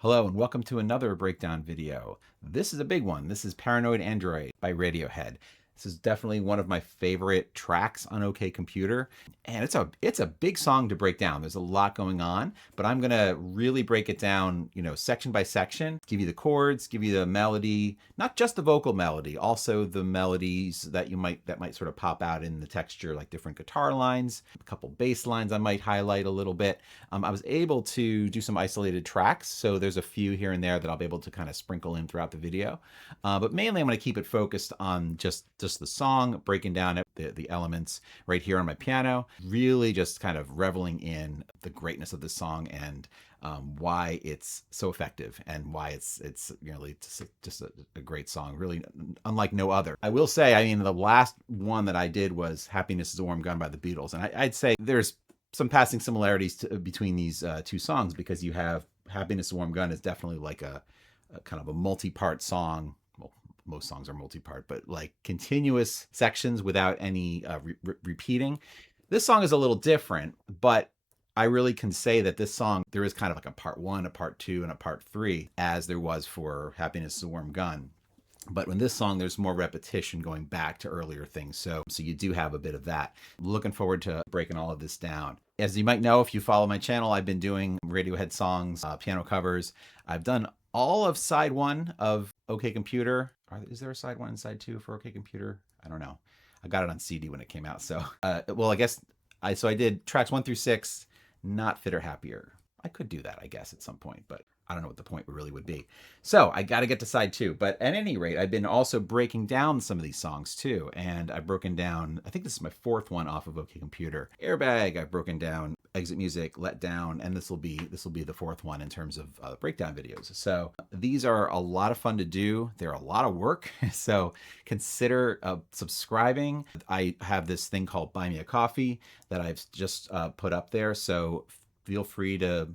Hello and welcome to another breakdown video. This is a big one. This is Paranoid Android by Radiohead. This is definitely one of my favorite tracks on OK Computer, and it's a big song to break down. There's a lot going on, but I'm gonna really break it down, section by section, give you the chords, give you the melody, not just the vocal melody, also the melodies that might sort of pop out in the texture, like different guitar lines, a couple bass lines I might highlight a little bit. I was able to do some isolated tracks, so there's a few here and there that I'll be able to kind of sprinkle in throughout the video. But mainly I'm going to keep it focused on just the song, breaking down the elements right here on my piano, really just kind of reveling in the greatness of the song and why it's so effective and why it's really just a great song, really unlike no other. I will say, the last one that I did was Happiness is a Warm Gun by the Beatles, and I'd say there's some passing similarities between these two songs, because you have Happiness is a Warm Gun is definitely like a kind of a multi-part song. Well, most songs are multi-part, but like continuous sections without any repeating. This song is a little different, but I really can say that this song, there is kind of like a part one, a part two, and a part three, as there was for Happiness is a Warm Gun. But in this song, there's more repetition going back to earlier things. So you do have a bit of that. Looking forward to breaking all of this down. As you might know, if you follow my channel, I've been doing Radiohead songs, piano covers. I've done all of side one of OK Computer. Is there a side one and side two for OK Computer? I don't know. I got it on CD when it came out. So, I did tracks 1 through 6, not Fitter Happier. I could do that, I guess, at some point, but I don't know what the point really would be. So I got to get to side 2. But at any rate, I've been also breaking down some of these songs too. And I've broken down, I think this is my 4th one off of OK Computer. Airbag, I've broken down Exit Music, Let Down, and this will be the 4th one in terms of breakdown videos. So these are a lot of fun to do. They're a lot of work. So consider subscribing. I have this thing called Buy Me a Coffee that I've just put up there. So feel free to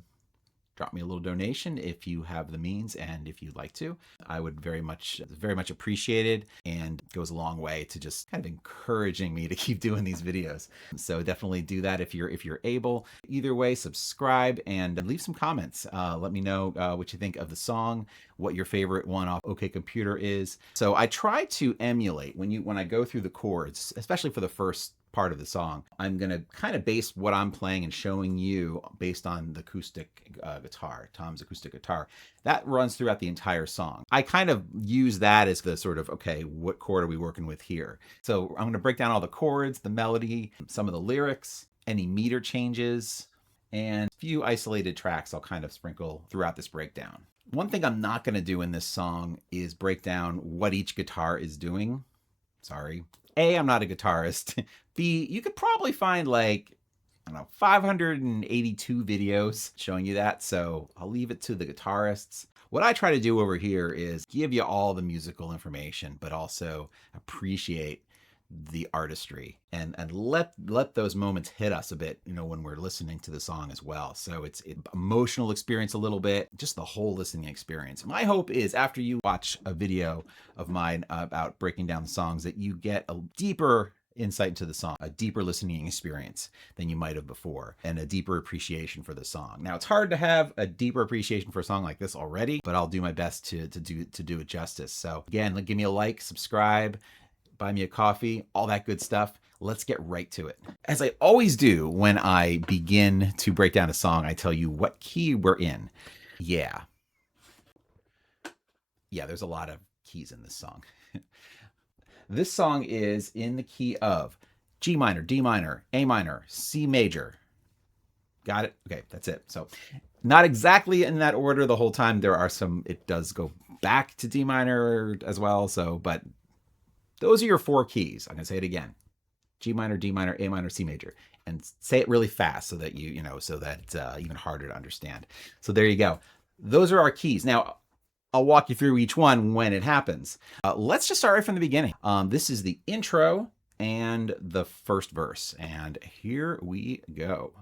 drop me a little donation if you have the means and if you'd like to. I would very much appreciate it, and it goes a long way to just kind of encouraging me to keep doing these videos. So definitely do that if you're able. Either way, subscribe and leave some comments. Let me know what you think of the song, what your favorite one off OK Computer is. So I try to emulate when I go through the chords, especially for the first part of the song, I'm going to kind of base what I'm playing and showing you based on the acoustic guitar, Thom's acoustic guitar. That runs throughout the entire song. I kind of use that as the sort of, okay, what chord are we working with here? So I'm going to break down all the chords, the melody, some of the lyrics, any meter changes, and a few isolated tracks I'll kind of sprinkle throughout this breakdown. One thing I'm not going to do in this song is break down what each guitar is doing. Sorry. A, I'm not a guitarist. B, you could probably find 582 videos showing you that, so I'll leave it to the guitarists. What I try to do over here is give you all the musical information, but also appreciate the artistry and let those moments hit us a bit, when we're listening to the song as well. So it's an emotional experience a little bit, just the whole listening experience. My hope is after you watch a video of mine about breaking down the songs, that you get a deeper insight into the song, a deeper listening experience than you might have before, and a deeper appreciation for the song. Now, it's hard to have a deeper appreciation for a song like this already, but I'll do my best to do it justice. So again, give me a like, subscribe, buy me a coffee, all that good stuff. Let's get right to it. As I always do when I begin to break down a song, I tell you what key we're in. Yeah, there's a lot of keys in this song. This song is in the key of G minor, D minor, A minor, C major. Got it? Okay, that's it. So not exactly in that order the whole time. There are it does go back to D minor as well. but those are your 4 keys. I'm going to say it again. G minor, D minor, A minor, C major. And say it really fast so that even harder to understand. So there you go. Those are our keys. Now, I'll walk you through each one when it happens. Let's just start right from the beginning. This is the intro and the first verse. And here we go.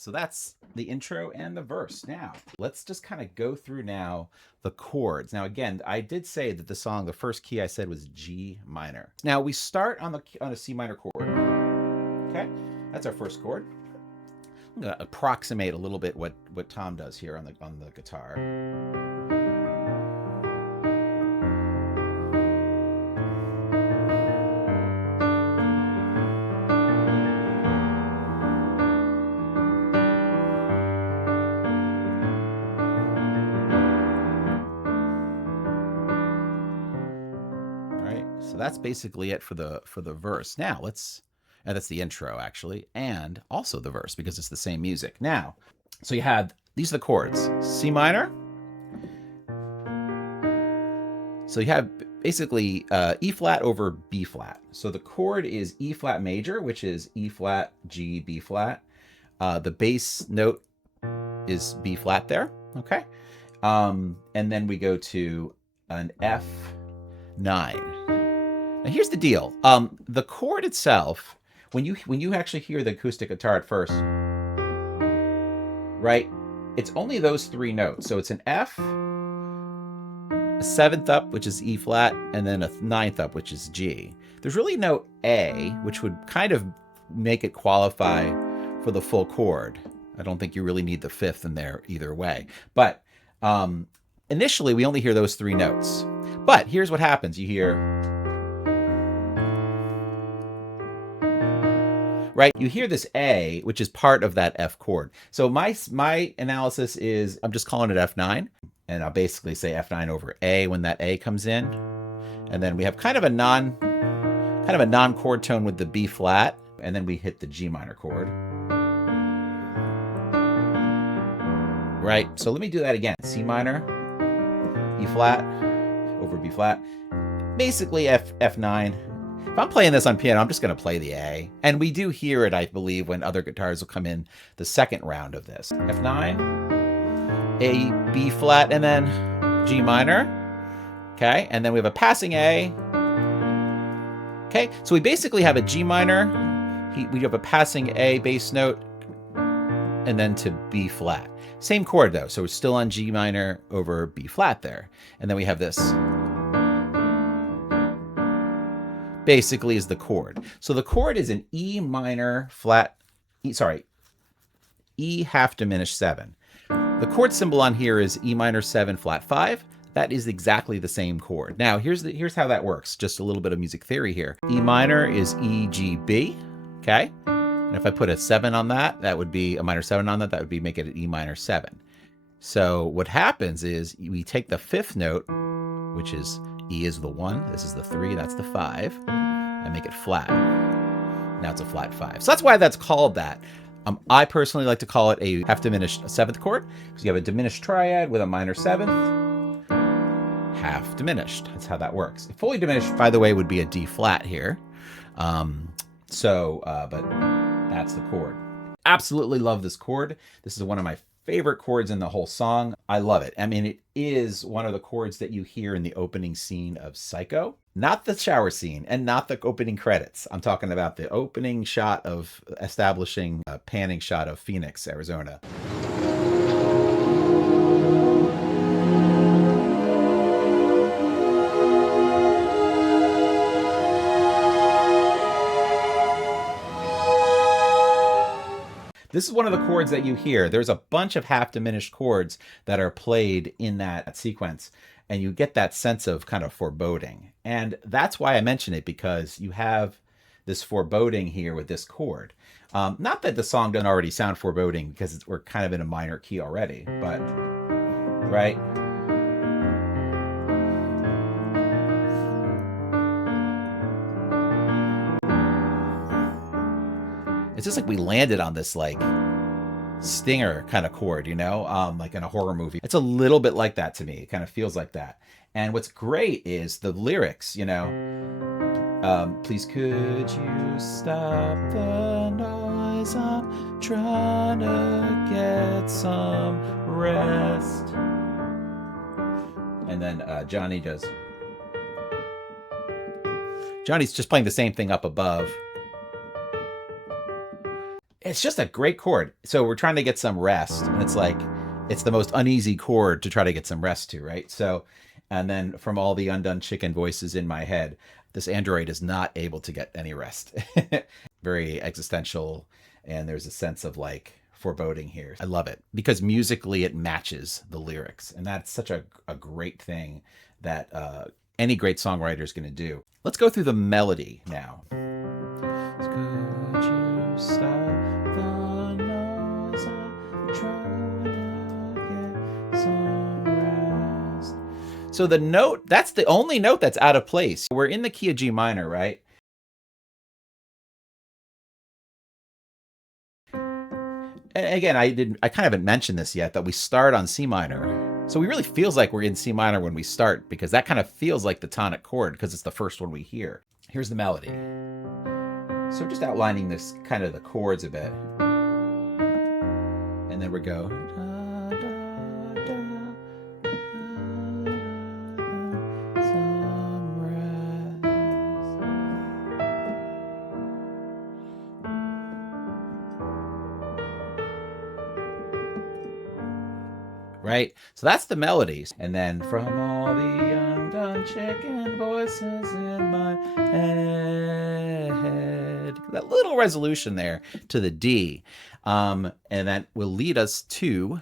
So that's the intro and the verse. Now, let's just kind of go through now the chords. Now, again, I did say that the song, the first key I said was G minor. Now, we start on a C minor chord. Okay, that's our first chord. I'm going to approximate a little bit what Thom does here on the guitar. So that's basically it for the verse. Now and that's the intro actually, and also the verse because it's the same music. Now, so you have, these are the chords, C minor. So you have basically E flat over B flat. So the chord is E flat major, which is E flat, G, B flat. The bass note is B flat there, okay? And then we go to an F9. Now here's the deal. The chord itself, when you actually hear the acoustic guitar at first, right? It's only those three notes. So it's an F, a seventh up, which is E flat, and then a ninth up, which is G. There's really no A, which would kind of make it qualify for the full chord. I don't think you really need the fifth in there either way. But initially, we only hear those three notes. But here's what happens. You hear, right? You hear this A, which is part of that F chord. So my analysis is, I'm just calling it F9, and I'll basically say F9 over A when that A comes in. And then we have kind of a non-chord tone with the B flat, and then we hit the G minor chord. Right? So let me do that again. C minor, E flat over B flat. Basically F9. If I'm playing this on piano, I'm just going to play the A. And we do hear it, I believe, when other guitars will come in the second round of this. F9, A, B flat, and then G minor. Okay, and then we have a passing A. Okay, so we basically have a G minor. We have a passing A bass note, and then to B flat. Same chord though, so it's still on G minor over B flat there. And then we have this. Basically is the chord. So the chord is an E minor flat, E half diminished 7. The chord symbol on here is E minor 7 flat 5. That is exactly the same chord. Now here's how that works. Just a little bit of music theory here. E minor is E, G, B, okay? And if I put a 7 on that, that would be a minor 7 on that, that would be make it an E minor 7. So what happens is we take the fifth note, which is E is the 1, this is the 3, that's the 5. I make it flat. Now it's a flat 5. So that's why that's called that. I personally like to call it a half diminished 7th chord, because you have a diminished triad with a minor 7th, half diminished. That's how that works. Fully diminished, by the way, would be a D flat here. But that's the chord. Absolutely love this chord. This is one of my favorite chords in the whole song. I love it. I mean, it is one of the chords that you hear in the opening scene of Psycho. Not the shower scene and not the opening credits. I'm talking about the opening shot of establishing a panning shot of Phoenix, Arizona. This is one of the chords that you hear. There's a bunch of half diminished chords that are played in that sequence, and you get that sense of kind of foreboding. And that's why I mention it, because you have this foreboding here with this chord. Not that the song doesn't already sound foreboding, because we're kind of in a minor key already, but, right? It's just like we landed on this like stinger kind of chord, you know, like in a horror movie. It's a little bit like that to me. It kind of feels like that. And what's great is the lyrics, you know, please could you stop the noise? I'm trying to get some rest. And then Jonny's just playing the same thing up above. It's just a great chord. So we're trying to get some rest, and it's like it's the most uneasy chord to try to get some rest to, right? So, and then from all the undone chicken voices in my head, this android is not able to get any rest. Very existential, and there's a sense of like foreboding here. I love it because musically it matches the lyrics, and that's such a great thing that any great songwriter is going to do. Let's go through the melody now. Could you stop the noise? I'm trying to get some rest. So the note, that's the only note that's out of place. We're in the key of G minor, right? And again, I kind of haven't mentioned this yet, that we start on C minor. So it really feels like we're in C minor when we start, because that kind of feels like the tonic chord because it's the first one we hear. Here's the melody. So just outlining this kind of the chords a bit. And then we go. Da, da, da, some rest. Right? So that's the melodies. And then from all the undone chicken voices in my head. That little resolution there to the D. And that will lead us to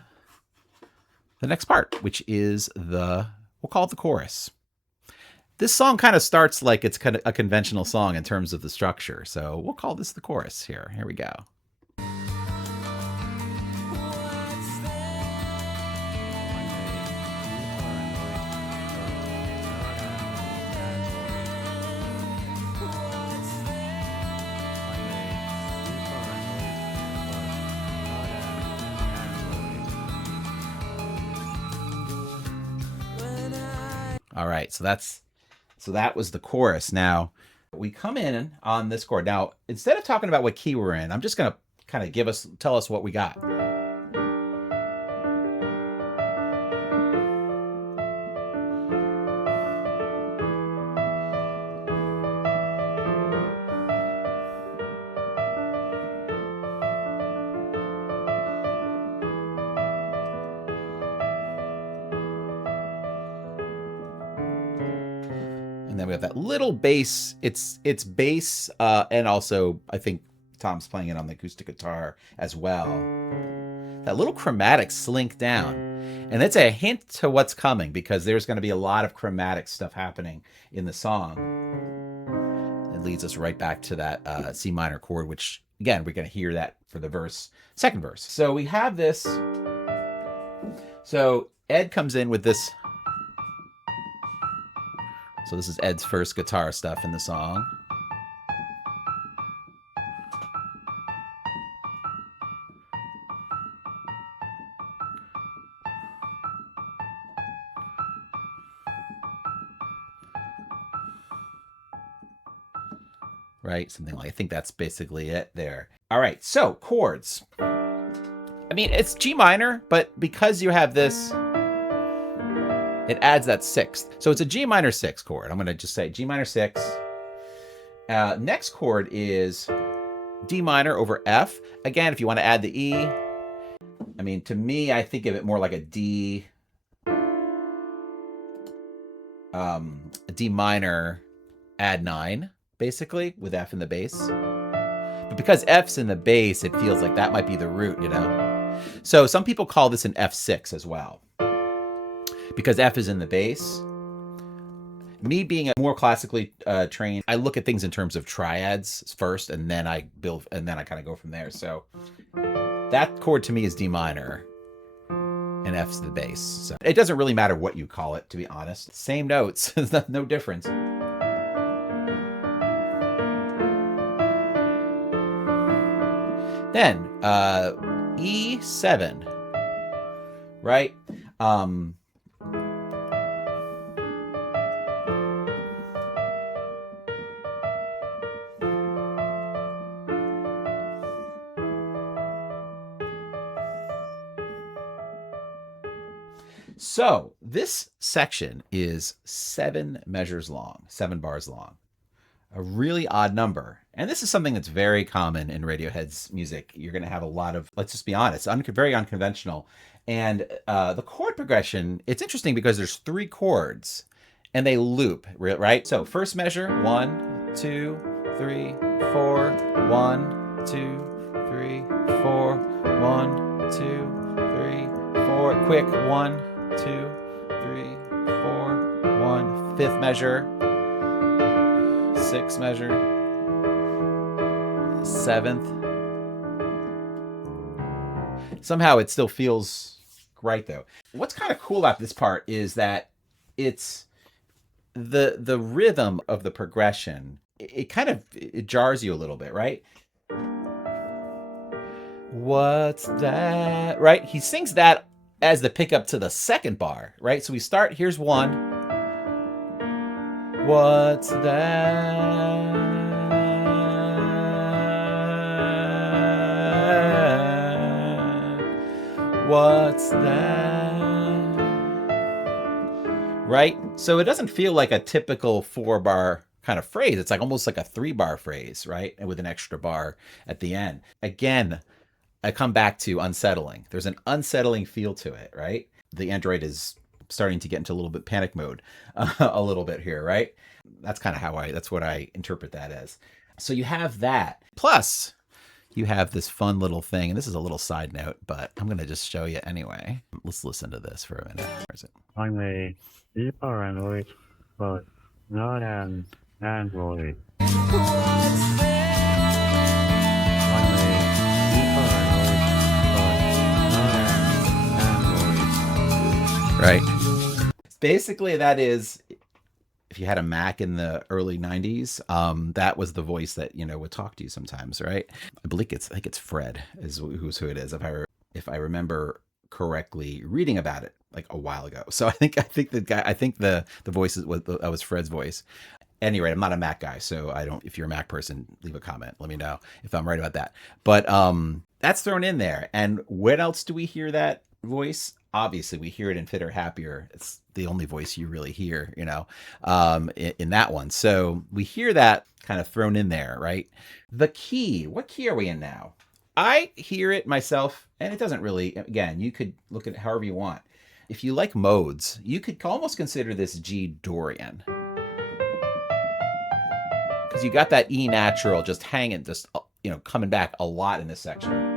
the next part, which is we'll call it the chorus. This song kind of starts like it's kind of a conventional song in terms of the structure. So we'll call this the chorus here. Here we go. All right, so that was the chorus. Now we come in on this chord. Now instead of talking about what key we're in, I'm just gonna kind of tell us what we got. And then we have that little bass. It's bass, and also I think Thom's playing it on the acoustic guitar as well. That little chromatic slink down, and that's a hint to what's coming, because there's going to be a lot of chromatic stuff happening in the song. It leads us right back to that C minor chord, which again we're going to hear that for the second verse. So we have this. So Ed comes in with this. So this is Ed's first guitar stuff in the song. Right? Something like, I think that's basically it there. All right, so chords. I mean, it's G minor, but because you have this, it adds that sixth. So it's a G minor 6 chord. I'm going to just say G minor 6. Next chord is D minor over F. Again, if you want to add the E, I mean, to me, I think of it more like a D minor add 9, basically, with F in the bass. But because F's in the bass, it feels like that might be the root, you know? So some people call this an F6 as well, because F is in the bass. Me being a more classically trained, I look at things in terms of triads first, and then I kind of go from there. So that chord to me is D minor, and F's the bass. So it doesn't really matter what you call it, to be honest. Same notes, no difference. Then E7, right? So this section is 7 measures long, 7 bars long. a really odd number. And this is something that's very common in Radiohead's music. You're going to have a lot of, let's just be honest, very unconventional. And the chord progression, it's interesting because there's 3 chords and they loop, right? So first measure, 1, 2, 3, 4, 1, 2, 3, 4, 1, 2, 3, 4. Quick, 1, 2, 3, 4, 1. Fifth measure, 6th measure, 7th. Somehow it still feels right though. What's kind of cool about this part is that it's the rhythm of the progression. It jars you a little bit, right? What's that? Right? He sings that as the pickup to the second bar, right? So we start, here's 1. What's that? What's that? Right? So it doesn't feel like a typical 4-bar kind of phrase. It's like almost like a 3-bar phrase, right? And with an extra bar at the end. Again, I come back to unsettling. There's an unsettling feel to it, right? The Android is starting to get into a little bit panic mode a little bit here, right? That's kind of that's what I interpret that as. So you have that. Plus, you have this fun little thing, and this is a little side note, but I'm going to just show you anyway. Let's listen to this for a minute. Where is it? I'm a deep paranoid, but not an android. I'm a deep paranoid, but not an android. Right. Basically, that is, if you had a Mac in the early 90s, that was the voice that, would talk to you sometimes, right? I think it's Fred is who it is, if I remember correctly reading about it like a while ago. So I think the voice was Fred's voice. Anyway, I'm not a Mac guy, so if you're a Mac person, leave a comment. Let me know if I'm right about that. But that's thrown in there. And when else do we hear that voice? Obviously, we hear it in Fitter Happier. It's the only voice you really hear, in that one. So we hear that kind of thrown in there, right? The key, what key are we in now? I hear it myself, and it doesn't really, again, you could look at it however you want. If you like modes, you could almost consider this G Dorian. Because you got that E natural just hanging, just, coming back a lot in this section.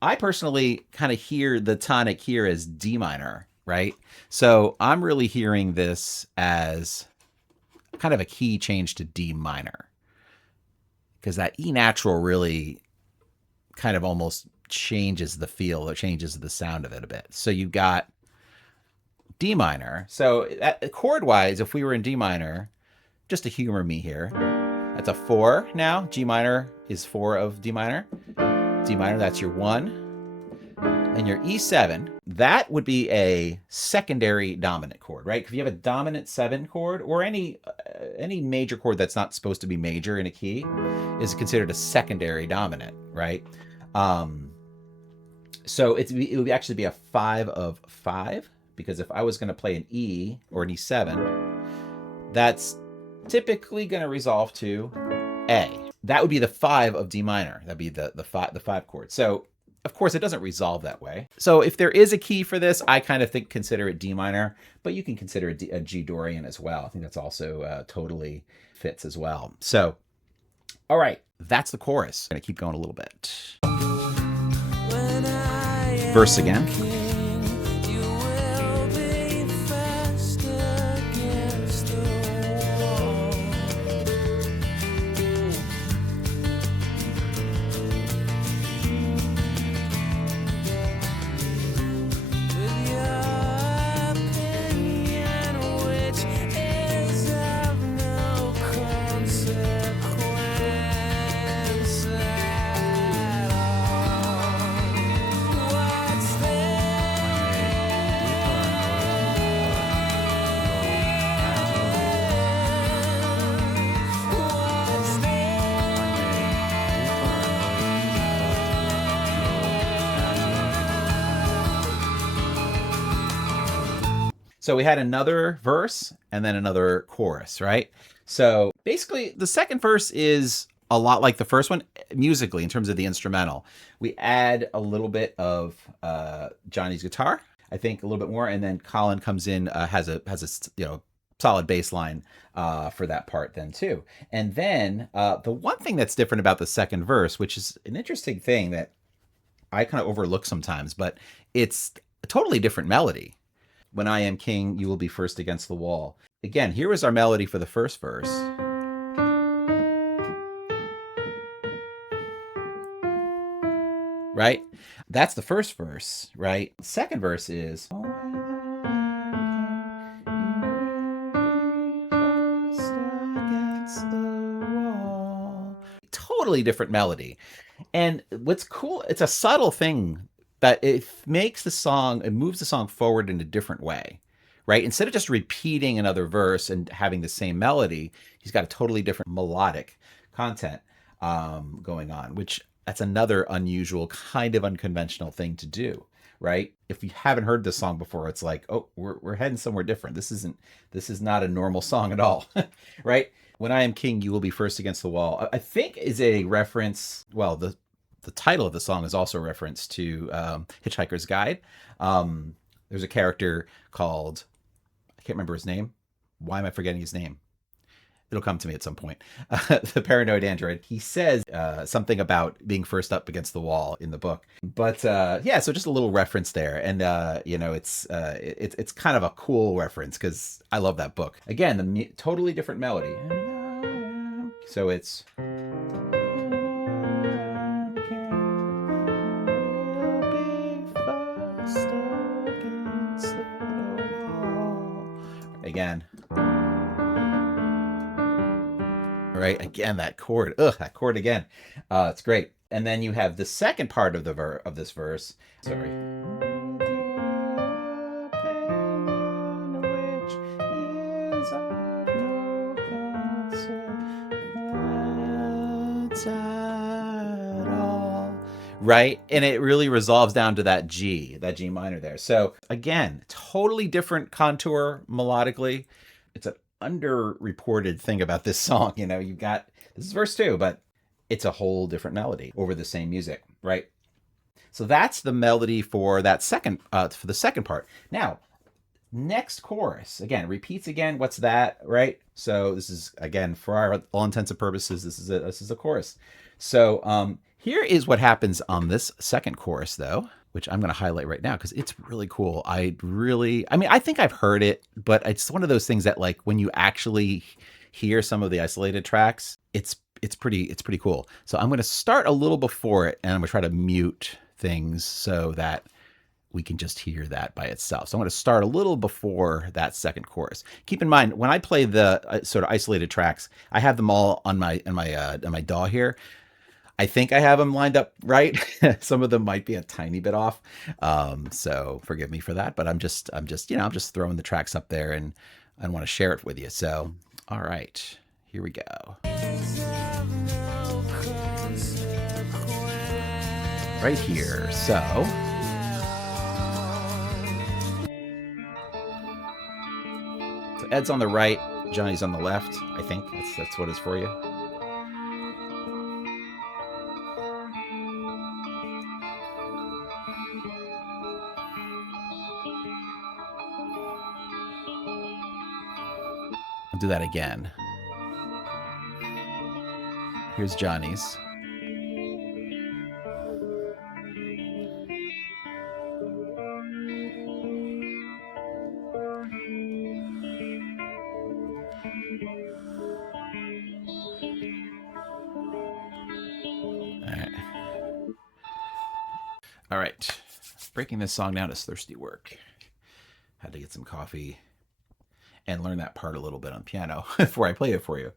I personally kind of hear the tonic here as D minor, right? So I'm really hearing this as kind of a key change to D minor, because that E natural really kind of almost changes the feel, or changes the sound of it a bit. So you've got D minor. So chord wise, if we were in D minor, just to humor me here, that's a 4 now. G minor is 4 of D minor. D minor, that's your 1. And your E7, that would be a secondary dominant chord, right? If you have a dominant 7 chord, or any major chord that's not supposed to be major in a key, is considered a secondary dominant, right? So it would actually be a 5 of 5, because if I was going to play an E or an E7, that's typically going to resolve to A. That would be the 5 of D minor. That'd be the 5 chord. So of course it doesn't resolve that way. So if there is a key for this, I kind of consider it D minor, but you can consider it a G Dorian as well. I think that's also totally fits as well. So, all right, that's the chorus. I'm gonna keep going a little bit. Verse again. So we had another verse and then another chorus, right? So basically, the second verse is a lot like the first one musically in terms of the instrumental. We add a little bit of Jonny's guitar, I think a little bit more, and then Colin comes in, has a solid bass line for that part then too. And then the one thing that's different about the second verse, which is an interesting thing that I kind of overlook sometimes, but it's a totally different melody. When I am king, you will be first against the wall. Again, here was our melody for the first verse. Right? That's the first verse, right? Second verse is totally different melody. And what's cool, it's a subtle thing that it makes the song, it moves the song forward in a different way, right? Instead of just repeating another verse and having the same melody, he's got a totally different melodic content going on, which that's another unusual, kind of unconventional thing to do, right? If you haven't heard this song before, it's like, oh, we're heading somewhere different. This is not a normal song at all, right? When I am king, you will be first against the wall. I think is a reference. Well, the title of the song is also a reference to Hitchhiker's Guide. There's a character called, I can't remember his name. Why am I forgetting his name? It'll come to me at some point. The paranoid android. He says something about being first up against the wall in the book. But yeah, so just a little reference there, and it's kind of a cool reference because I love that book. Again, the totally different melody. So it's. Again. Right, again, that chord. That chord again. It's great. And then you have the second part of this verse. Sorry. Right? And it really resolves down to that G minor there. So again, totally different contour melodically. It's an underreported thing about this song. You've got, this is verse 2, but it's a whole different melody over the same music, right? So that's the melody for that for the second part. Now, next chorus, again, repeats again. What's that, right? So this is, again, for all intents and purposes, this is a chorus. So here is what happens on this second chorus, though, which I'm going to highlight right now because it's really cool. I think I've heard it, but it's one of those things that, like, when you actually hear some of the isolated tracks, it's pretty cool. So I'm going to start a little before it, and I'm going to try to mute things so that we can just hear that by itself. So I'm going to start a little before that second chorus. Keep in mind, when I play the sort of isolated tracks, I have them all on my DAW here. I think I have them lined up right. Some of them might be a tiny bit off, so forgive me for that. But I'm just throwing the tracks up there, and I want to share it with you. So, all right, here we go. Right here. So Ed's on the right, Jonny's on the left. I think that's what it's for you. I'll do that again. Here's Jonny's. All right. Breaking this song down is thirsty work. Had to get some coffee and learn that part a little bit on piano before I play it for you.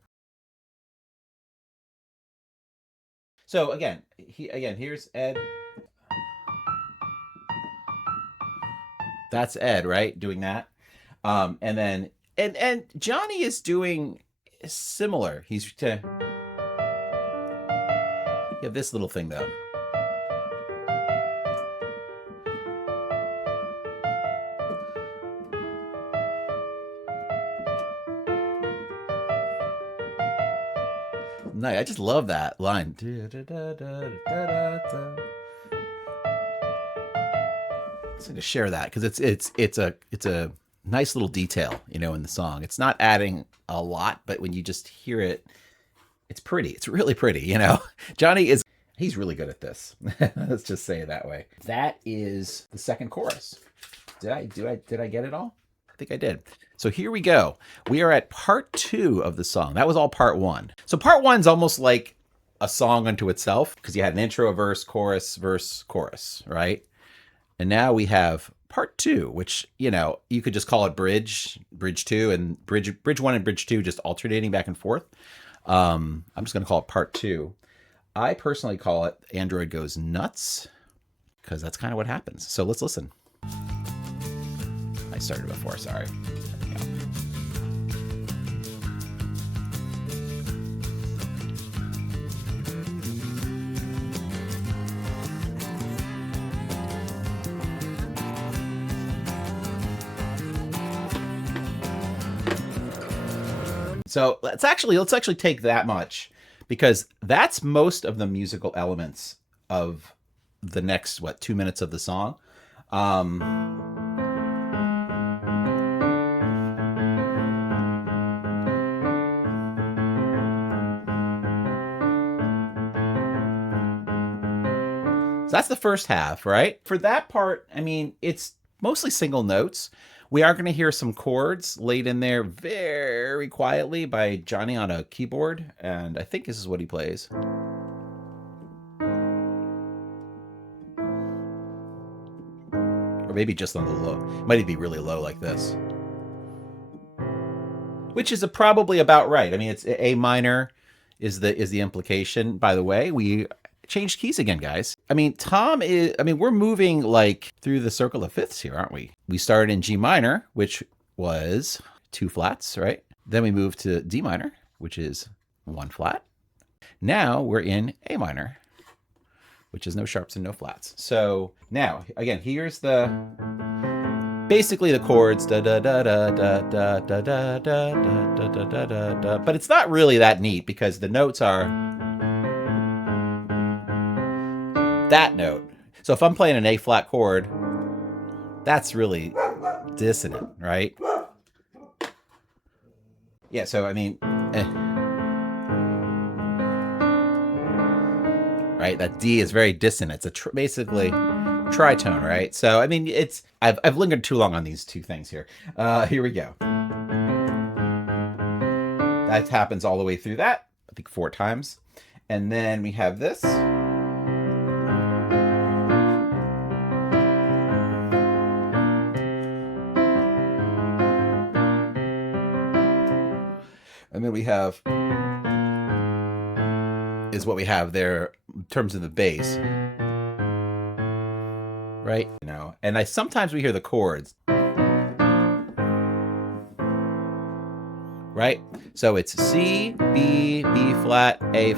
So again, here's Ed. That's Ed, right? Doing that. And then and Jonny is doing similar. He's to this little thing though. Nice. I just love that line. So to share that because it's a nice little detail, in the song. It's not adding a lot, but when you just hear it, it's pretty. It's really pretty, Jonny he's really good at this. Let's just say it that way. That is the second chorus. Did I get it all? I think I did. So here we go. We are at part 2 of the song. That was all part 1. So part 1's almost like a song unto itself because you had an intro, a verse, chorus, right? And now we have part 2, which, you could just call it bridge 2, and bridge 1 and bridge 2 just alternating back and forth. I'm just going to call it part 2. I personally call it Android Goes Nuts because that's kind of what happens. So let's listen. I started before, sorry. So let's actually take that much because that's most of the musical elements of the next 2 minutes of the song. So that's the first half, right? For that part, it's mostly single notes. We are going to hear some chords laid in there very quietly by Jonny on a keyboard, and I think this is what he plays. Or maybe just on the low. It might be really low like this. Which is probably about right. It's A minor is the implication. By the way, we changed keys again, guys. Thom is, we're moving like through the circle of fifths here, aren't we? We started in G minor, which was 2 flats, right? Then we moved to D minor, which is 1 flat. Now we're in A minor, which is no sharps and no flats. So now, again, here's basically the chords, da da da da da da da da da da da da da. But it's not really that neat because the notes are that note. So if I'm playing an A flat chord, that's really dissonant, right? Yeah, so right, that D is very dissonant. It's basically tritone, right? So I've lingered too long on these 2 things here. Here we go. That happens all the way through that, I think 4 times. And then we have this. And then we have is what we have there in terms of the bass, right? And sometimes we hear the chords, right? So it's C, B, B flat, A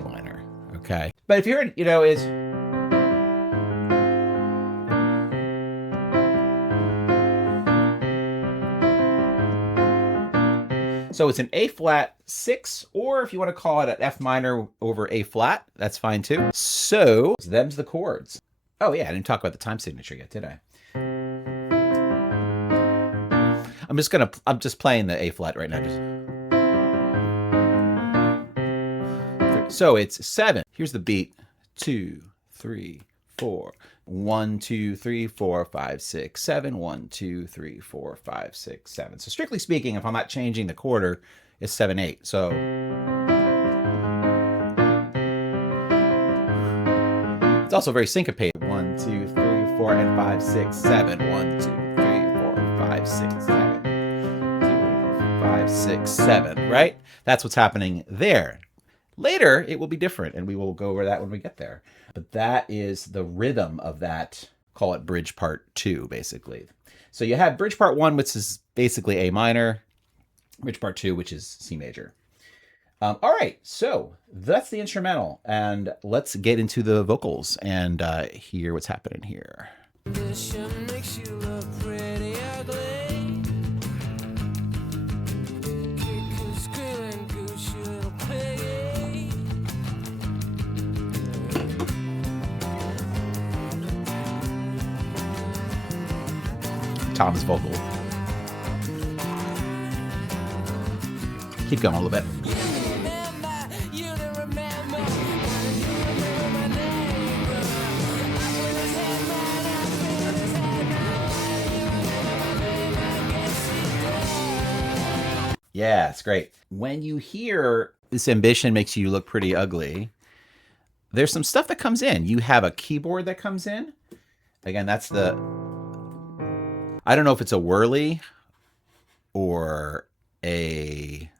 minor, okay? But if you're, is so it's an A flat 6, or if you want to call it an F minor over A flat, that's fine too. So them's the chords. Oh yeah, I didn't talk about the time signature yet, did I? I'm just playing the A flat right now. So it's 7. Here's the beat. 2, 3, 4. 1, 2, 3, 4, 5, 6, 7. 1, 2, 3, 4, 5, 6, 7. So strictly speaking, if I'm not changing the quarter, it's 7, 8. So it's also very syncopated. 1, 2, 3, 4, and 5, 6, 7. 1, 2, 3, 4, 5, 6, 7. 2, 5, 6, 7. Right? That's what's happening there. Later, it will be different, and we will go over that when we get there. But that is the rhythm of that, call it bridge part 2, basically. So you have bridge part 1, which is basically A minor, bridge part 2, which is C major. All right, so that's the instrumental, and let's get into the vocals and hear what's happening here. Makes you look pretty ugly. Kick screaming Gucci Thom's vocal. Keep going a little bit. Yeah, it's great. When you hear this ambition makes you look pretty ugly, there's some stuff that comes in. You have a keyboard that comes in. Again, that's the... I don't know if it's a whirly or a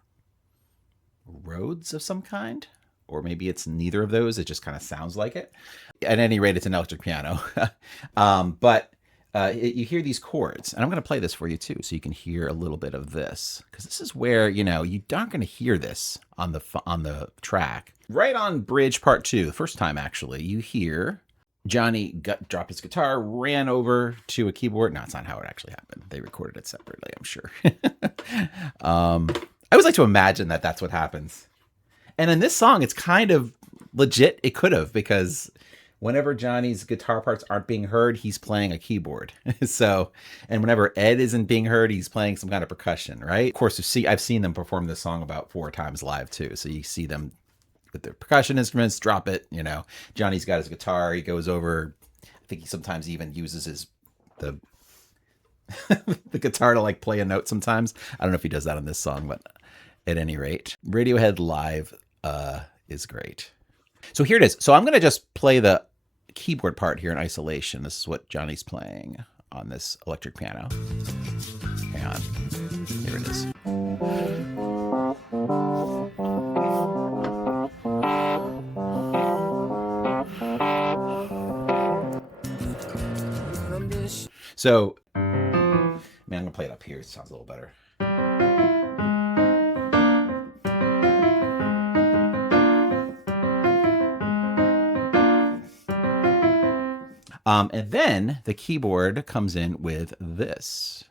Rhodes of some kind, or maybe it's neither of those. It just kind of sounds like it. At any rate, it's an electric piano. But you hear these chords, and I'm going to play this for you too, so you can hear a little bit of this, because this is where, you know, you aren't going to hear this on the track. Right on bridge part 2, the first time actually, you hear Jonny dropped his guitar, ran over to a keyboard. No, it's not how it actually happened. They recorded it separately, I'm sure. I always like to imagine that that's what happens. And in this song, it's kind of legit. It could have, because whenever Jonny's guitar parts aren't being heard, he's playing a keyboard. So, and whenever Ed isn't being heard, he's playing some kind of percussion, right? Of course, I've seen them perform this song about 4 times live too. So you see them with their percussion instruments, drop it, you know. Jonny's got his guitar, he goes over, I think he sometimes even uses the guitar to like play a note sometimes. I don't know if he does that on this song, but at any rate, Radiohead live is great. So here it is. So I'm going to just play the keyboard part here in isolation. This is what Jonny's playing on this electric piano. Hang on. Here it is. So, man, I'm going to play it up here. It sounds a little better. And then the keyboard comes in with this.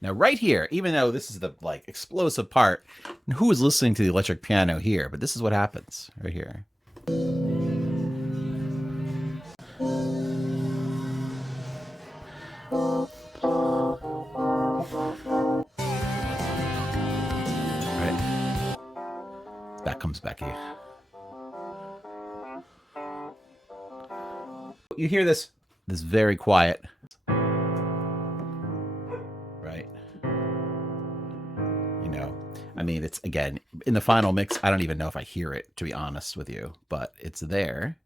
Now right here, even though this is the like explosive part, who is listening to the electric piano here? But this is what happens right here. Right? Back comes Becky. You hear this very quiet, right? You know, I mean, it's, again, in the final mix, I don't even know if I hear it, to be honest with you, but it's there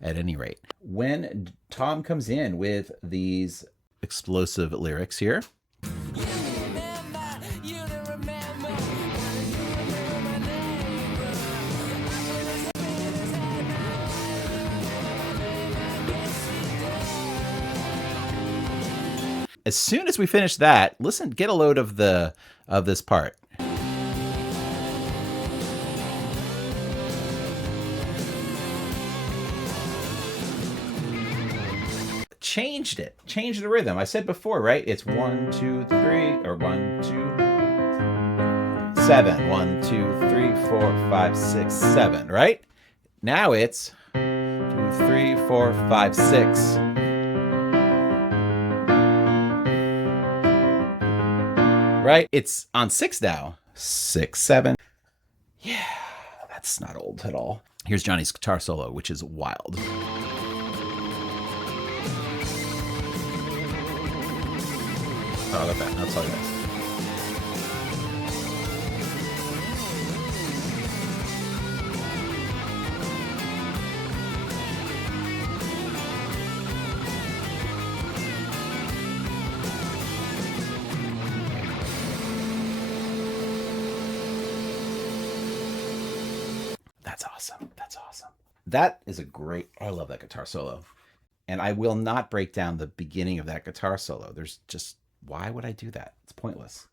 at any rate. When Thom comes in with these explosive lyrics here, as soon as we finish that, listen, get a load of this part. Changed the rhythm. I said before, right? It's 1, 2, 3, or 1, 2, 7. 1, 2, 3, 4, 5, 6, 7, right? Now it's 2, 3, 4, 5, 6. Right? It's on 6 now. 6, 7. Yeah, that's not old at all. Here's Jonny's guitar solo, which is wild. Oh, I got that. I'll tell you guys. That's awesome. That's awesome. That is a great... I love that guitar solo. And I will not break down the beginning of that guitar solo. There's just... Why would I do that? It's pointless.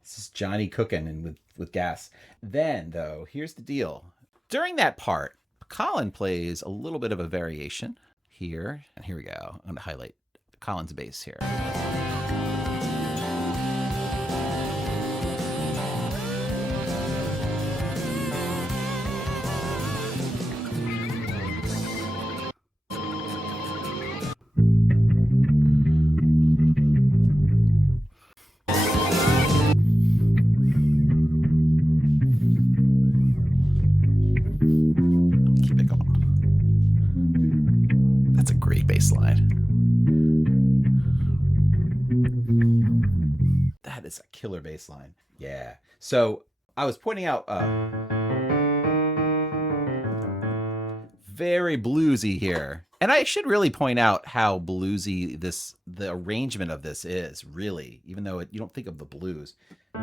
This is Jonny cooking and with gas. Then, though, here's the deal. During that part, Colin plays a little bit of a variation here. And here we go. I'm going to highlight Colin's bass here. is a killer bass line. Yeah. So I was pointing out very bluesy here. And I should really point out how bluesy the arrangement of this is, really, even though you don't think of the blues. You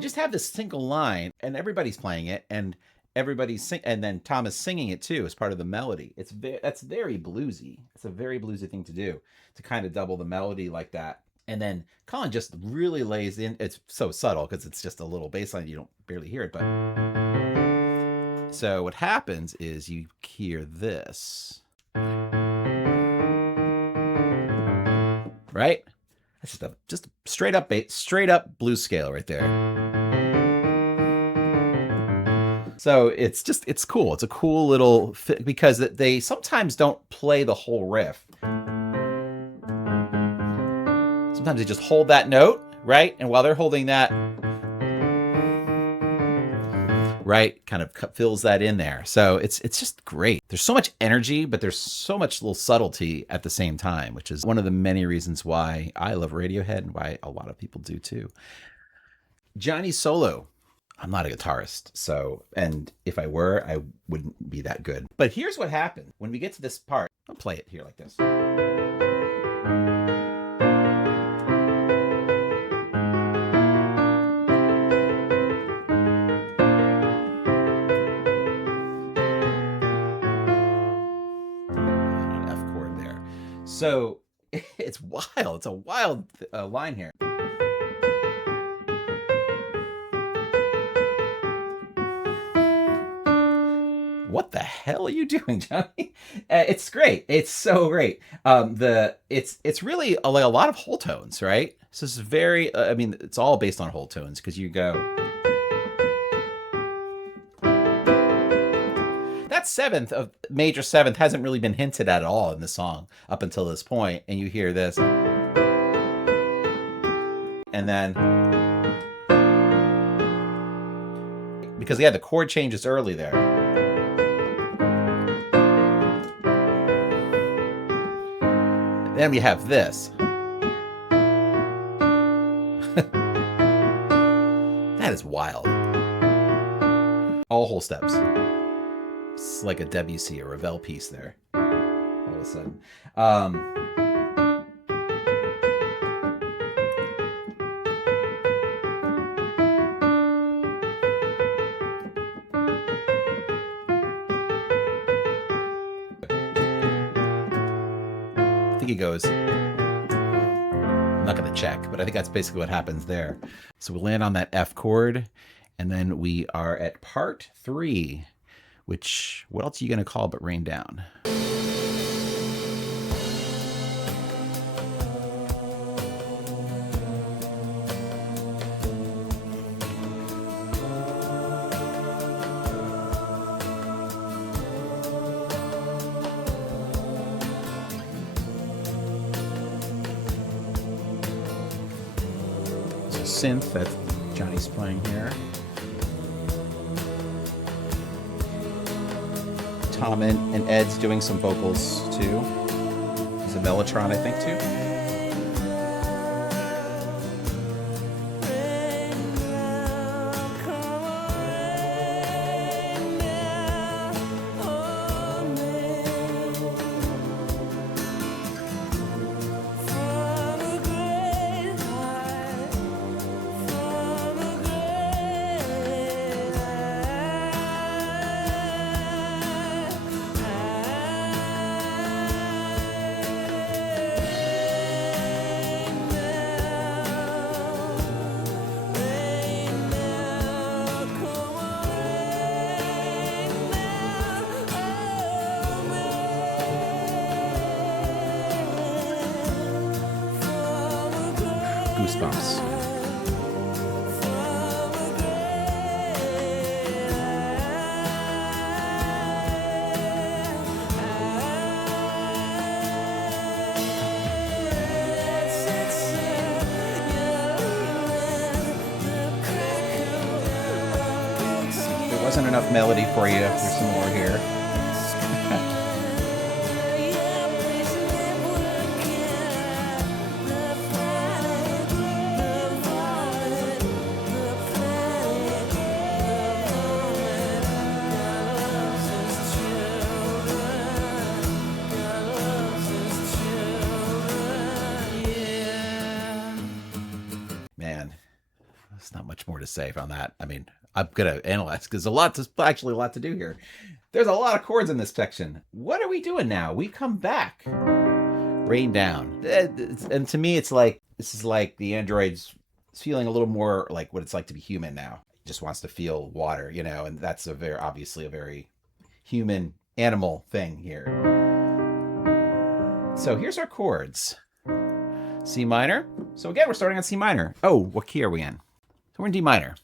just have this single line and everybody's playing it and and then Thom is singing it too as part of the melody. That's very bluesy. It's a very bluesy thing to do, to kind of double the melody like that. And then Colin just really lays in. It's so subtle because it's just a little bass line. You don't barely hear it, but so what happens is you hear this, right? That's just straight up blues scale right there. So it's cool. It's a cool little fit because they sometimes don't play the whole riff. Sometimes they just hold that note, right? And while they're holding that, right, kind of fills that in there. So it's just great. There's so much energy, but there's so much little subtlety at the same time, which is one of the many reasons why I love Radiohead and why a lot of people do too. Jonny's solo. I'm not a guitarist, and if I were, I wouldn't be that good. But here's what happened. When we get to this part, I'll play it here like this. An F chord there. So it's wild. It's a wild line here. What the hell are you doing, Jonny? It's great. It's so great. It's really a lot of whole tones, right? So it's very. I mean, it's all based on whole tones because you go. That seventh of major seventh hasn't really been hinted at all in the song up until this point, and you hear this, and then because the chord changes early there. Then we have this. That is wild. All whole steps. It's like a Debussy or Ravel piece there. All of a sudden. I think he goes, I'm not going to check, but I think that's basically what happens there. So we'll land on that F chord, and then we are at part 3, which, what else are you going to call but Rain Down? Synth that Jonny's playing here. Thom and Ed's doing some vocals too. He's a mellotron, I think, too. Goosebumps. There wasn't enough melody for you. There's some more here. there's not much more to say on that. I mean, I'm gonna analyze because there's actually a lot to do here. There's a lot of chords in this section. What are we doing now? We come back. Rain down. And to me, it's like, this is like the android's feeling a little more like what it's like to be human now. It just wants to feel water, and that's obviously a very human animal thing here. So here's our chords. C minor. So again, we're starting on C minor. Oh, what key are we in? So we're in D minor.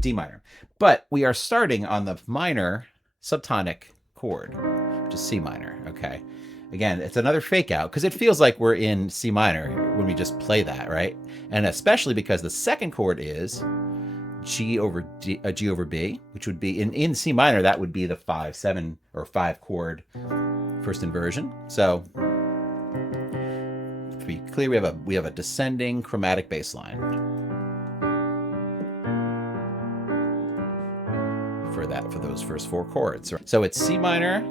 D minor. But we are starting on the minor subtonic chord, which is C minor. Okay. Again, it's another fake out because it feels like we're in C minor when we just play that, right? And especially because the second chord is G over B, which would be in C minor, that would be the 5/7 or 5 chord first inversion. So to be clear, we have a descending chromatic bass line for those first 4 chords. So it's C minor,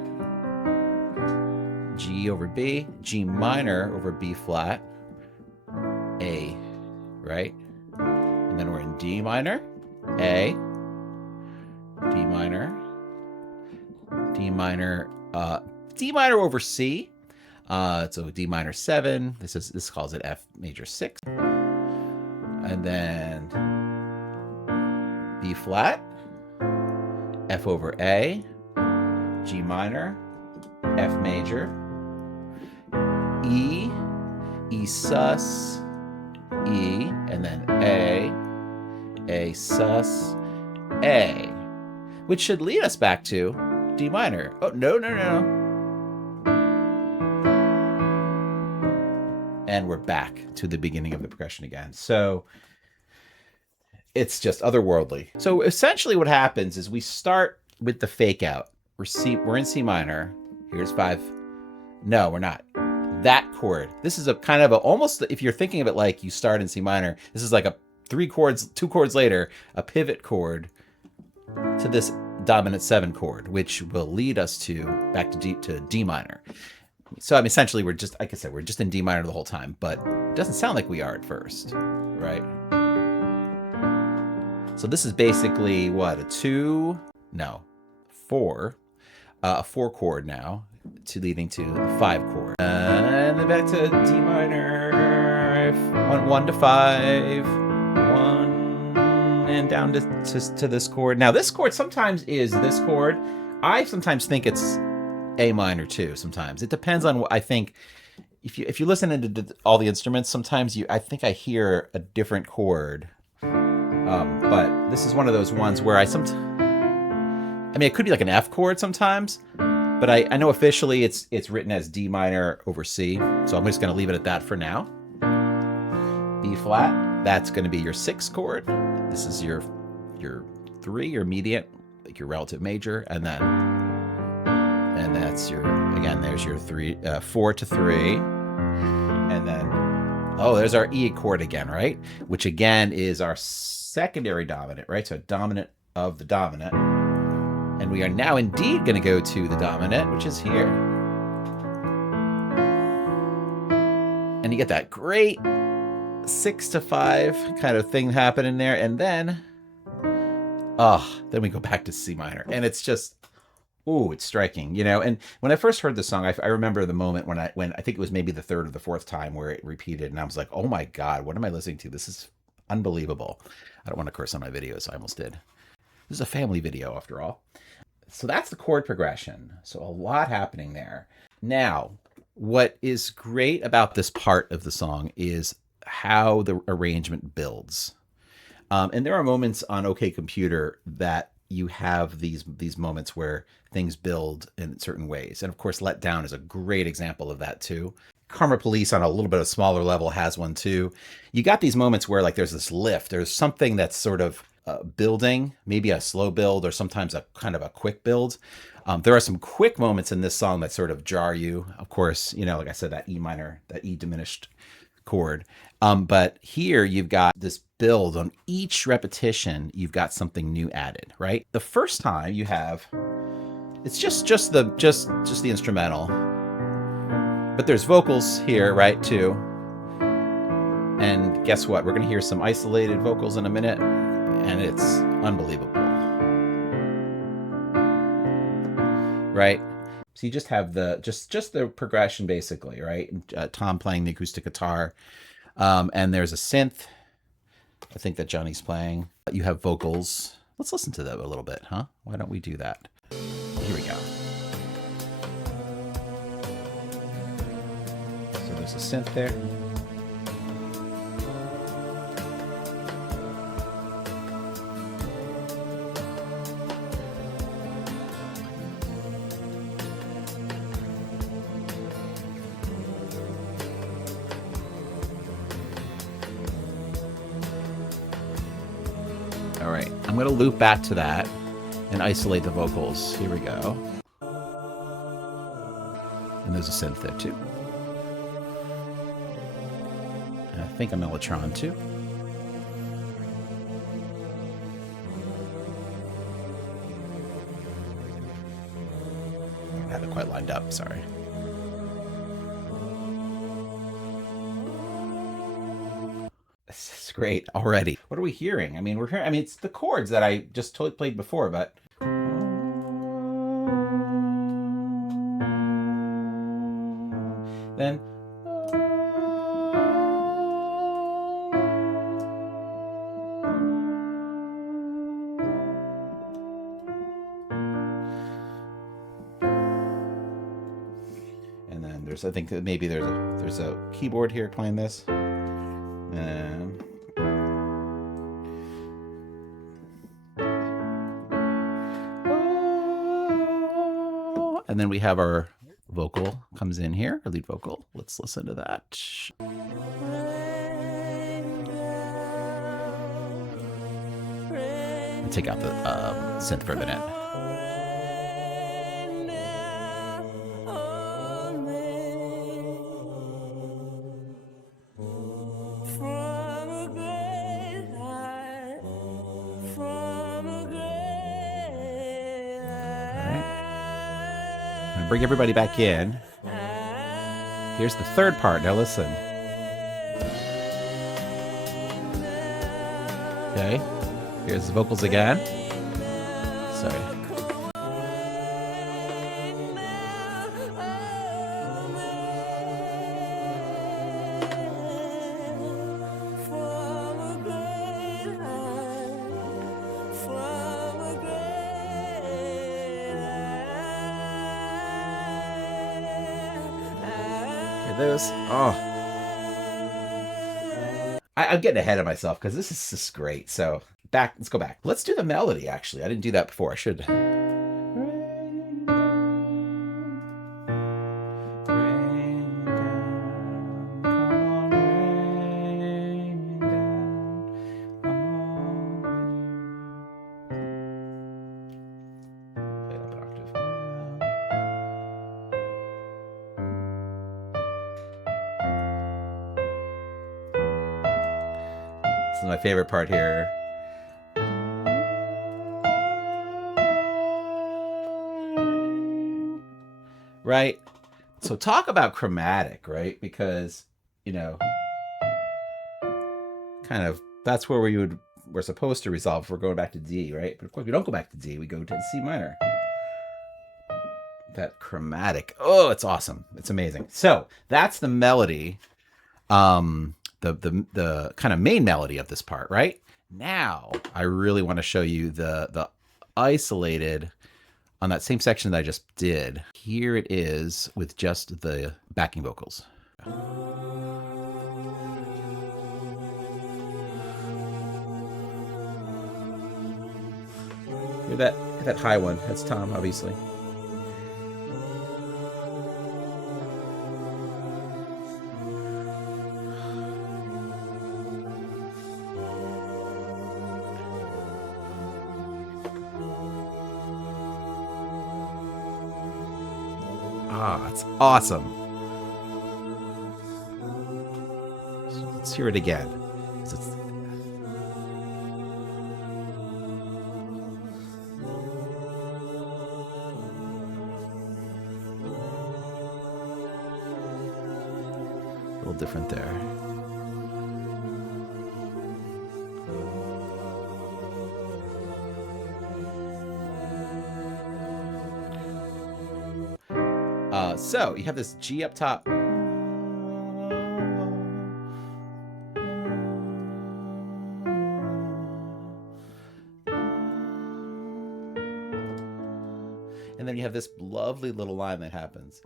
G over B, G minor over B flat, A, right? And then we're in D minor, A, D minor, D minor, D minor over C. So D minor 7. This calls it F major 6. And then B flat, F over A, G minor, F major, E, E sus, E, and then A sus, A, which should lead us back to D minor. Oh, no. And we're back to the beginning of the progression again. So it's just otherworldly. So essentially what happens is we start with the fake out. We're in C minor. Here's 5. No, we're not. That chord. This is a kind of almost, if you're thinking of it like you start in C minor, this is like a 2 chords later, a pivot chord to this dominant 7 chord, which will lead us back to D minor. So I mean, essentially, we're just, like I said, we're just in D minor the whole time, but it doesn't sound like we are at first, right? So this is basically what, a 4 chord now, leading to the 5 chord, and then back to D minor, 1 to 5, 1, and down to this chord. Now this chord sometimes is this chord. I sometimes think it's A minor too. Sometimes it depends on what I think. If you listen to all the instruments, sometimes I think I hear a different chord. But this is one of those ones where I mean, it could be like an F chord sometimes, but I know officially it's written as D minor over C. So I'm just going to leave it at that for now. B flat, that's going to be your 6th chord. This is your 3, your mediate, like your relative major, and that's there's your 4 to 3, and then there's our E chord again, right? Which again is our secondary dominant, right? So dominant of the dominant. And we are now indeed going to go to the dominant, which is here. And you get that great 6 to 5 kind of thing happening there. And then we go back to C minor. And it's just, it's striking, And when I first heard the song, I remember the moment when I think it was maybe the 3rd or the 4th time where it repeated, and I was like, oh my God, what am I listening to? This is unbelievable. I don't want to curse on my videos. I almost did. This is a family video after all. So that's the chord progression. So a lot happening there. Now, what is great about this part of the song is how the arrangement builds. And there are moments on OK Computer that you have these moments where things build in certain ways. And of course, Let Down is a great example of that too. Karma Police on a little bit of smaller level has one too. You got these moments where like there's this lift, there's something that's sort of building, maybe a slow build or sometimes a kind of a quick build. There are some quick moments in this song that sort of jar you. Of course, like I said, that E minor, that E diminished chord. But here you've got this build on each repetition. You've got something new added, right? The first time you have, it's just the instrumental, but there's vocals here, right, too. And guess what? We're going to hear some isolated vocals in a minute. and it's unbelievable. Right? So you just have the just the progression basically, right? Thom playing the acoustic guitar, and there's a synth. I think that Jonny's playing. You have vocals. Let's listen to that a little bit, huh? Why don't we do that? Here we go. So there's a synth there. All right, I'm going to loop back to that and isolate the vocals. Here we go. And there's a synth there too. And I think a mellotron too. I have it quite lined up, sorry. This is great already. What are we hearing? I mean, we're hearing, it's the chords that I just totally played before, but then and then there's, I think that maybe there's a keyboard here playing this. And then we have our vocal comes in here, our lead vocal. Let's listen to that. And take out the synth for a minute. Bring everybody back in. Here's the third part. Now listen. Okay. Here's the vocals again. Sorry. This. Oh, I'm getting ahead of myself because this is just great. So let's go back. Let's do the melody. Actually, I didn't do that before. I should. This is my favorite part here. Right? So talk about chromatic, right? Because, kind of that's where we're supposed to resolve if we're going back to D, right? But of course we don't go back to D, we go to C minor. That chromatic. Oh, it's awesome. It's amazing. So that's the melody. The kind of main melody of this part, right? Now I really want to show you the isolated on that same section that I just did. Here it is with just the backing vocals. Hear that high one? That's Thom, obviously. Ah, it's awesome. Let's hear it again. A little different there. So you have this G up top. And then you have this lovely little line that happens.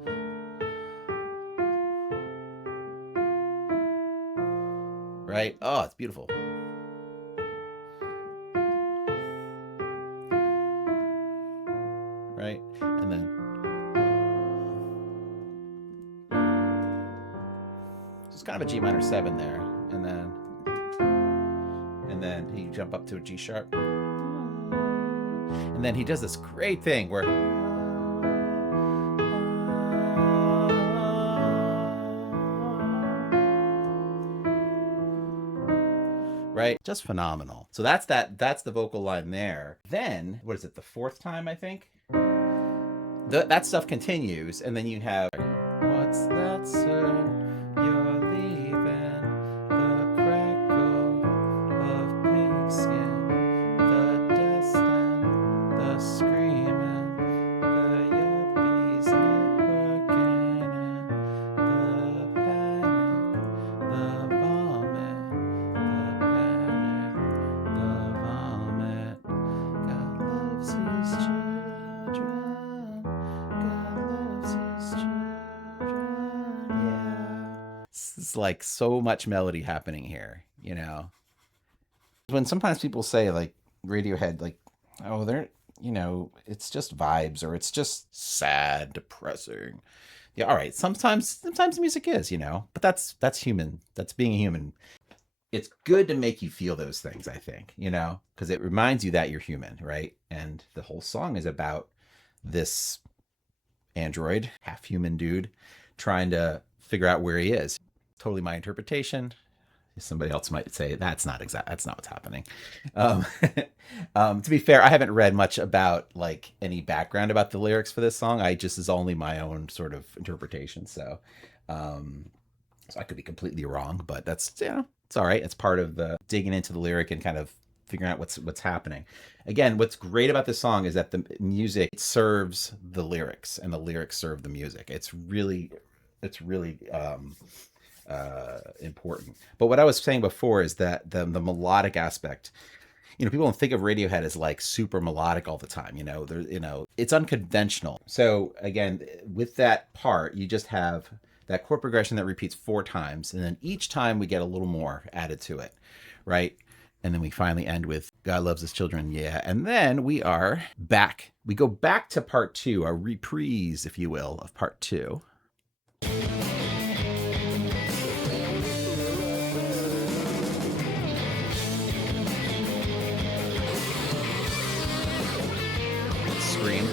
Right? Oh, it's beautiful. Right? And then it's kind of a G minor 7 there. And then you jump up to a G sharp. And then he does this great thing where right? Just phenomenal. So that's the vocal line there. Then, what is it, the fourth time, I think? That stuff continues, and then you have, what's that, sir? You're leaving the crackle of pink skin, the dust and the screaming, the yuppies networking, and the panic, the vomit, the vomit. God loves his children. God loves his children. Yeah. It's like so much melody happening here, you know. When sometimes people say like Radiohead, like, oh, they're, you know, it's just vibes or it's just sad, depressing. Yeah, all right. Sometimes music is, you know, but that's human. That's being human. It's good to make you feel those things, I think, you know, because it reminds you that you're human, right? And the whole song is about this android, half human dude, trying to figure out where he is. Totally my interpretation. Somebody else might say that's not what's happening. To be fair, I haven't read much about like any background about the lyrics for this song. I just is only my own sort of interpretation. So I could be completely wrong, but that's, you know, it's all right. It's part of the digging into the lyric and kind of figuring out what's happening. Again, what's great about this song is that the music serves the lyrics and the lyrics serve the music. It's really important. But what I was saying before is that the melodic aspect, you know, people don't think of Radiohead as like super melodic all the time. You know, it's unconventional. So again, with that part, you just have that chord progression that repeats 4 times, and then each time we get a little more added to it, right? And then we finally end with God loves his children, yeah. And then we are back. We go back to part 2, a reprise, if you will, of part 2. Scream.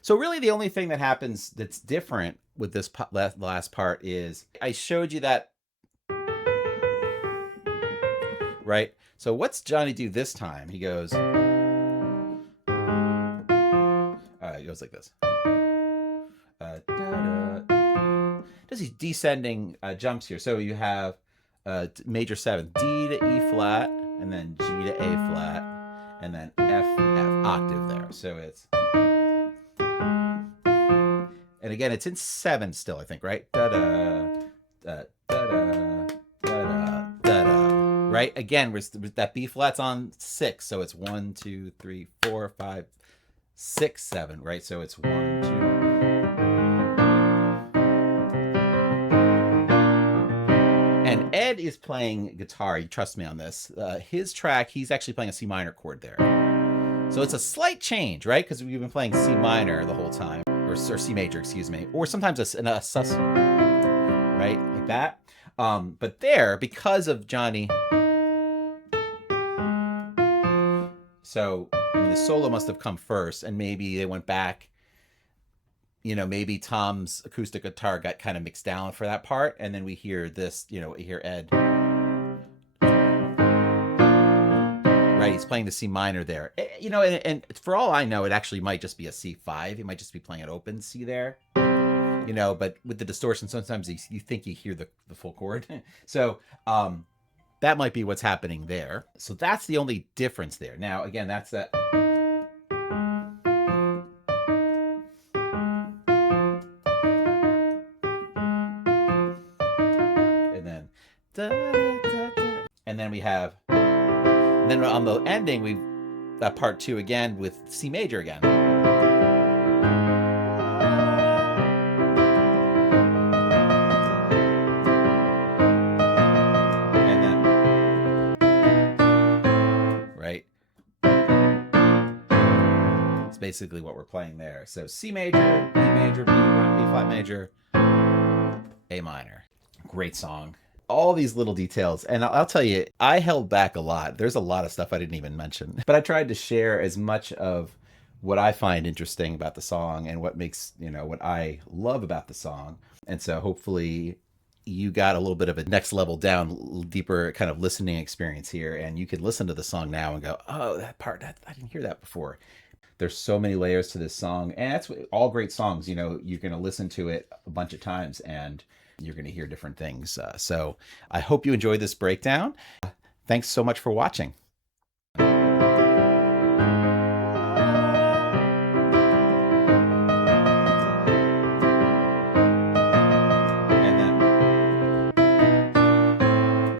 So really the only thing that happens that's different with this last part is I showed you that, right? So what's Jonny do this time? He goes, it goes like this. Does these descending jumps here. So you have major 7, D to E flat, and then G to A flat, and then F octave there. So it's... And again, it's in 7 still, I think, right? Da-da, da-da, da-da, da-da, da-da. Right? Again, that B flat's on 6, so it's 1, 2, 3, 4, 5, 6, 7, right? So it's 1, 2. And Ed is playing guitar. You trust me on this. His track, he's actually playing a C minor chord there. So it's a slight change, right? Because we've been playing C minor the whole time. Or C major, excuse me, or sometimes a sus, right, like that. But there, because of Jonny, so I mean, the solo must have come first, and maybe they went back maybe Tom's acoustic guitar got kind of mixed down for that part, and then we hear this, we hear Ed. Right, he's playing the C minor there. And for all I know, it actually might just be a C5. He might just be playing an open C there. But with the distortion, sometimes you think you hear the full chord. So that might be what's happening there. So that's the only difference there. Now, again, that's that. And then, and then we have, and then on the ending, we've got part 2 again with C major again. Right? It's basically what we're playing there. So C major, B major, B flat major, A minor. Great song. All these little details. And I'll tell you, I held back a lot. There's a lot of stuff I didn't even mention. But I tried to share as much of what I find interesting about the song and what makes, what I love about the song. And so hopefully you got a little bit of a next level down, deeper kind of listening experience here. And you could listen to the song now and go, oh, that part, I didn't hear that before. There's so many layers to this song. And that's all great songs. You're going to listen to it a bunch of times and you're going to hear different things. So I hope you enjoyed this breakdown. Thanks so much for watching.